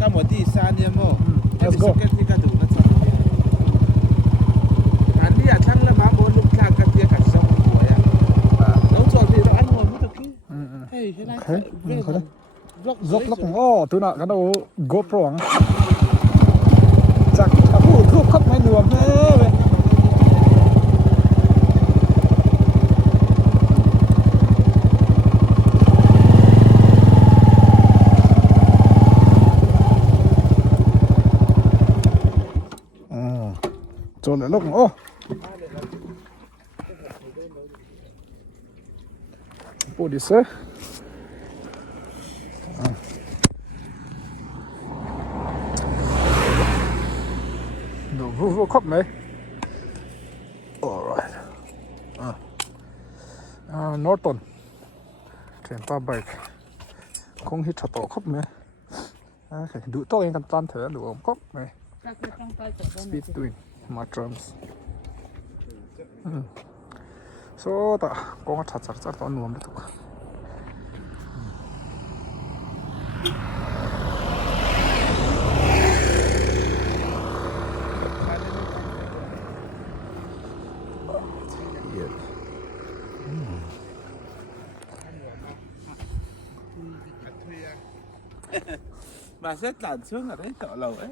kamu di sana mo. Let's go. Kita dulu macam ni. Nanti ya, cang le mabo lu kak dia kat song gua ya. Nấu trò gì đó ăn ngon mới được kia. Hey, cái này về rồi. Dốc lắc ô từ nào cái đầu GoPro à chắc phụ thuốc khắp mấy nuam thế vậy cho lại lúc ô bộ đi xe vô khóc mấy alright Norton trên ta bike không hít chặt khóc mấy đủ to anh tan thế đủ ông khóc mấy speed doing my drums so ta có chặt to nuông được không Bà sẽ tản xuống ở đấy tỏ lầu ấy.